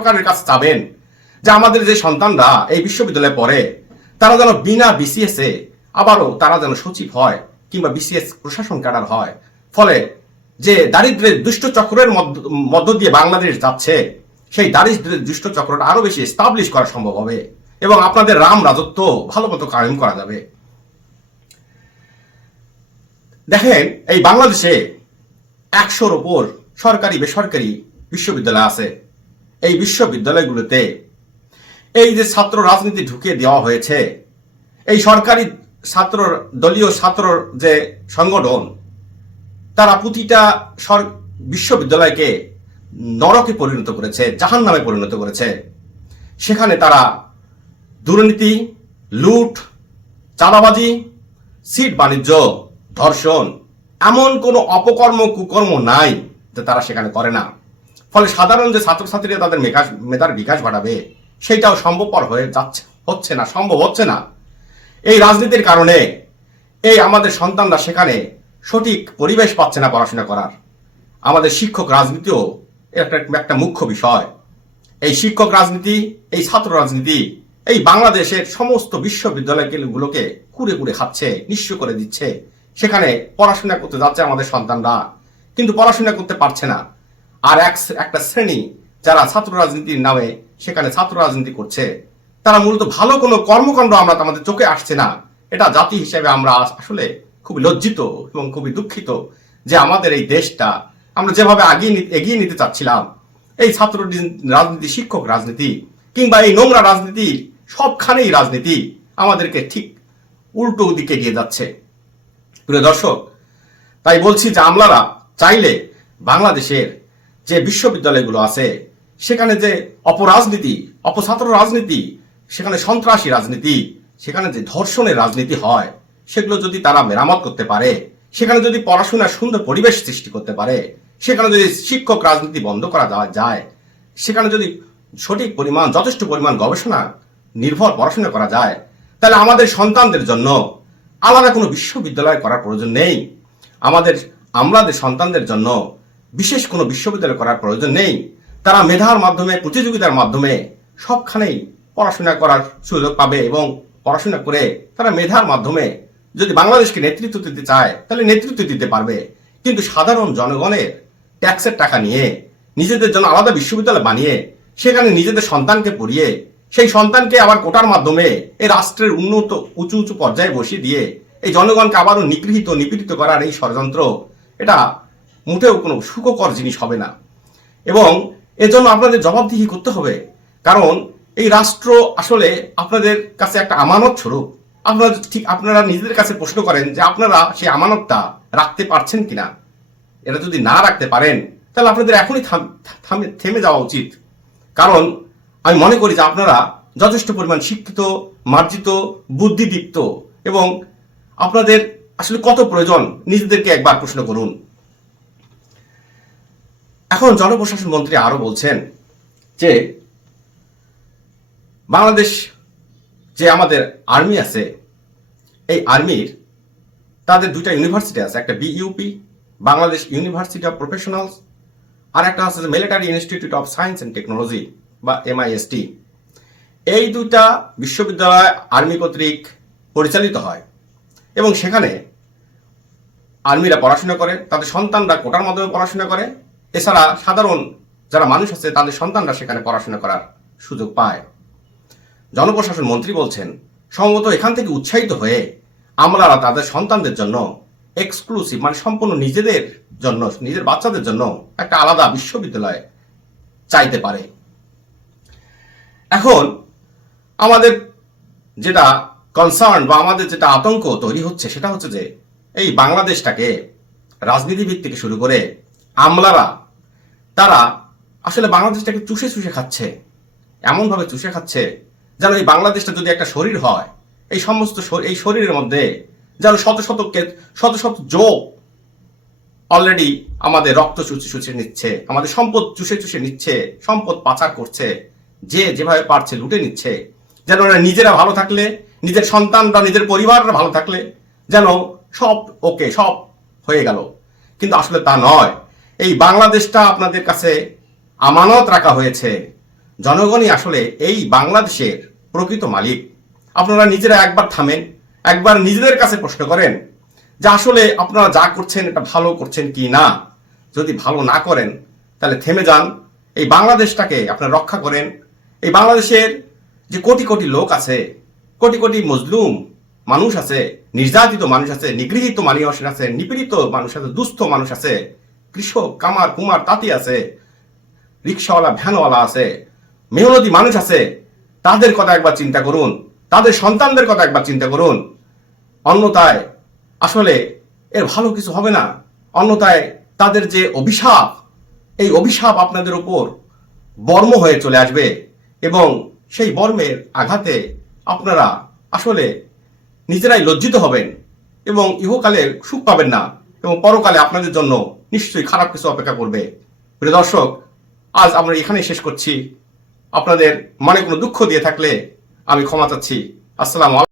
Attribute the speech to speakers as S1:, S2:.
S1: সরকারের কাছে চাবেন যে আমাদের যে সন্তানরা এই বিশ্ববিদ্যালয়ে পড়ে, তারা যেন বিনা বিসিএস এ আবারও তারা যেন সচিব হয় কিংবা বিসিএস প্রশাসন ক্যাডার হয়। ফলে যে দারিদ্রের দুষ্ট চক্রের মধ্য- দিয়ে বাংলাদেশ যাচ্ছে, সেই দারিদ্রের দুষ্ট চক্রটা আরও বেশি এস্টাবলিশ করা সম্ভব হবে এবং আপনাদের রাম রাজত্ব ভালো মতো কায়েম করা যাবে। দেখেন, এই বাংলাদেশে একশোর ওপর সরকারি বেসরকারি বিশ্ববিদ্যালয় আছে। এই বিশ্ববিদ্যালয়গুলোতে এই যে ছাত্র রাজনীতি ঢুকিয়ে দেওয়া হয়েছে, এই সরকারি ছাত্র, দলীয় ছাত্র যে সংগঠন, তারা প্রতিটা বিশ্ববিদ্যালয়কে নরকে পরিণত করেছে জাহান নামে পরিণত করেছে। সেখানে তারা দুর্নীতি, লুট, চাঁদাবাজি, সিট বাণিজ্য, ধর্ষণ, এমন কোনো অপকর্ম কুকর্ম নাই যে তারা সেখানে করে না। ফলে সাধারণ যে ছাত্রছাত্রীরা তাদের মেকাশ মেধার বিকাশ ঘটাবে সেটাও সম্ভবপর হয়ে যাচ্ছে, হচ্ছে না, সম্ভব হচ্ছে না। এই রাজনীতির কারণে এই আমাদের সন্তানরা সেখানে সঠিক পরিবেশ পাচ্ছে না পড়াশোনা করার। আমাদের শিক্ষক রাজনীতিও একটা একটা মুখ্য বিষয়। এই শিক্ষক রাজনীতি, এই ছাত্র রাজনীতি, এই বাংলাদেশের সমস্ত বিশ্ববিদ্যালয়গুলোকে কুড়ে কুড়ে খাচ্ছে, নিঃস্ব করে দিচ্ছে। সেখানে পড়াশোনা করতে যাচ্ছে আমাদের সন্তানরা, কিন্তু পড়াশোনা করতে পারছে না। আর এক একটা শ্রেণি যারা ছাত্র রাজনীতির নামে সেখানে ছাত্র রাজনীতি করছে, তারা মূলত ভালো কোনো কর্মকাণ্ড আমরা আমাদের চোখে আসছে না। এটা জাতি হিসেবে আমরা আসলে খুব লজ্জিত এবং খুবই দুঃখিত যে আমাদের এই দেশটা আমরা যেভাবে আগিয়ে এগিয়ে নিতে চাচ্ছিলাম। এই ছাত্র রাজনীতি শিক্ষক রাজনীতি কিংবা এই নোংরা রাজনীতি সবখানেই রাজনীতি আমাদেরকে ঠিক উল্টো দিকে নিয়ে যাচ্ছে। প্রিয় দর্শক, তাই বলছি যে আমলারা চাইলে বাংলাদেশের যে বিশ্ববিদ্যালয়গুলো আছে, সেখানে যে অপরাজনীতি, অপছাত্র রাজনীতি, সেখানে সন্ত্রাসী রাজনীতি, সেখানে যে ধর্ষণের রাজনীতি হয়, সেগুলো যদি তারা মেরামত করতে পারে, সেখানে যদি পড়াশোনার সুন্দর পরিবেশ সৃষ্টি করতে পারে, সেখানে যদি শিক্ষক রাজনীতি বন্ধ করা দেওয়া যায়, সেখানে যদি সঠিক পরিমাণ, যথেষ্ট পরিমাণ গবেষণা নির্ভর পড়াশোনা করা যায়, তাহলে আমাদের সন্তানদের জন্য আলাদা কোনো বিশ্ববিদ্যালয় করার প্রয়োজন নেই। আমাদের আমাদের সন্তানদের জন্য বিশেষ কোনো বিশ্ববিদ্যালয় করার প্রয়োজন নেই। তারা মেধার মাধ্যমে, প্রতিযোগিতার মাধ্যমে সবখানেই পড়াশোনা করার সুযোগ পাবে এবং পড়াশোনা করে তারা মেধার মাধ্যমে যদি বাংলাদেশকে নেতৃত্ব দিতে চায়, তাহলে নেতৃত্ব দিতে পারবে। কিন্তু সাধারণ জনগণের ট্যাক্সের টাকা নিয়ে, নিজেদের জন্য আলাদা বিশ্ববিদ্যালয় বানিয়ে, সেখানে নিজেদের সন্তানকে পড়িয়ে, সেই সন্তানকে আবার কোটার মাধ্যমে এই রাষ্ট্রের উন্নত, উঁচু উঁচু পর্যায়ে বসিয়ে দিয়ে, এই জনগণকে আবারও নিগৃহীত, নিপীড়িত করার এই ষড়যন্ত্র, এটা মোটেও কোনো সুখকর জিনিস হবে না। এবং এজন্য আপনাদের জবাবদিহি করতে হবে। কারণ এই রাষ্ট্র আসলে আপনাদের কাছে একটা আমানত স্বরূপ। আপনারা ঠিক আপনারা নিজেদের কাছে প্রশ্ন করেন যে আপনারা সেই আমানতটা রাখতে পারছেন কিনা? এটা যদি না রাখতে পারেন, তাহলে আপনাদের এখনই থাম- থামে- থেমে যাওয়া উচিত। কারণ আমি মনে করি যে আপনারা যথেষ্ট পরিমাণ শিক্ষিত, মার্জিত, বুদ্ধিদীপ্ত এবং আপনাদের আসলে কত প্রয়োজন, নিজেদেরকে একবার প্রশ্ন করুন। এখন জনপ্রশাসন মন্ত্রী আরও বলছেন যে, বাংলাদেশ যে আমাদের আর্মি আছে, এই আর্মির তাদের দুইটা ইউনিভার্সিটি আছে, একটা BUP Bangladesh university of professionals আর একটা আছে military institute of science and technology বা এমআইএসটি এই দুইটা বিশ্ববিদ্যালয় আর্মি কর্তৃক পরিচালিত হয় এবং সেখানে আর্মিরা পড়াশোনা করে, তাদের সন্তানরা কোটার মাধ্যমে পড়াশোনা করে এছাড়া সাধারণ যারা মানুষ আছে, তাদের সন্তানরা সেখানে পড়াশোনা করার সুযোগ পায়। জনপ্রশাসন মন্ত্রী বলছেন, সম্ভবত এখান থেকে উৎসাহিত হয়ে আমলারা তাদের সন্তানদের জন্য এক্সক্লুসিভ মানে সম্পূর্ণ নিজেদের জন্য, নিজের বাচ্চাদের জন্য একটা আলাদা বিশ্ববিদ্যালয় চাইতে পারে। এখন আমাদের যেটা কনসার্ন বা আমাদের যেটা আতঙ্ক তৈরি হচ্ছে, সেটা হচ্ছে যে এই বাংলাদেশটাকে রাজনীতিবিদ থেকে শুরু করে আমলারা, তারা আসলে বাংলাদেশটাকে চুষে চুষে খাচ্ছে, এমনভাবে চুষে খাচ্ছে যেন এই বাংলাদেশটা যদি একটা শরীর হয়, এই সমস্ত এই শরীরের মধ্যে যেন শত শত শত শত যোগ অলরেডি আমাদের রক্ত চুষে চুষে নিচ্ছে, আমাদের সম্পদ চুষে চুষে নিচ্ছে, সম্পদ পাচার করছে, যে যেভাবে পারছে লুটে নিচ্ছে, যেন ওরা নিজেরা ভালো থাকলে, নিজের সন্তানরা, নিজের পরিবাররা ভালো থাকলে, যেন সব ওকে, সব হয়ে গেল। কিন্তু আসলে তা নয়। এই বাংলাদেশটা আপনাদের কাছে আমানত রাখা হয়েছে। জনগণই আসলে এই বাংলাদেশের প্রকৃত মালিক। আপনারা নিজেরা একবার থামেন, একবার নিজেদের কাছে প্রশ্ন করেন যে আসলে আপনারা যা করছেন এটা ভালো করছেন কি না। যদি ভালো না করেন, তাহলে থেমে যান, এই বাংলাদেশটাকে আপনারা রক্ষা করেন। এই বাংলাদেশের যে কোটি কোটি লোক আছে, কোটি কোটি মজলুম মানুষ আছে, নির্যাতিত মানুষ আছে, নিগৃহীত মানুষ আছে, নিপীড়িত মানুষ আছে, দুস্থ মানুষ আছে কৃষক, কামার, কুমার, তাঁতি আছে, রিক্সাওয়ালা, ভ্যানওয়ালা আছে, মেহনতি মানুষ আছে, তাদের কথা একবার চিন্তা করুন, তাদের সন্তানদের কথা একবার চিন্তা করুন। অন্যতায় আসলে এর ভালো কিছু হবে না। অন্যতায় তাদের যে অভিশাপ, এই অভিশাপ আপনাদের উপর বর্ম হয়ে চলে আসবে এবং সেই বর্মের আঘাতে আপনারা আসলে নিজেরাই লজ্জিত হবেন এবং ইহকালে সুখ পাবেন না। এবং পরকালে আপনাদের জন্য নিশ্চয়ই খারাপ কিছু অপেক্ষা করবে। প্রিয় দর্শক, আজ আমরা এখানেই শেষ করছি। আপনাদের মনে কোনো দুঃখ দিয়ে থাকলে আমি ক্ষমা চাচ্ছি। আসসালাম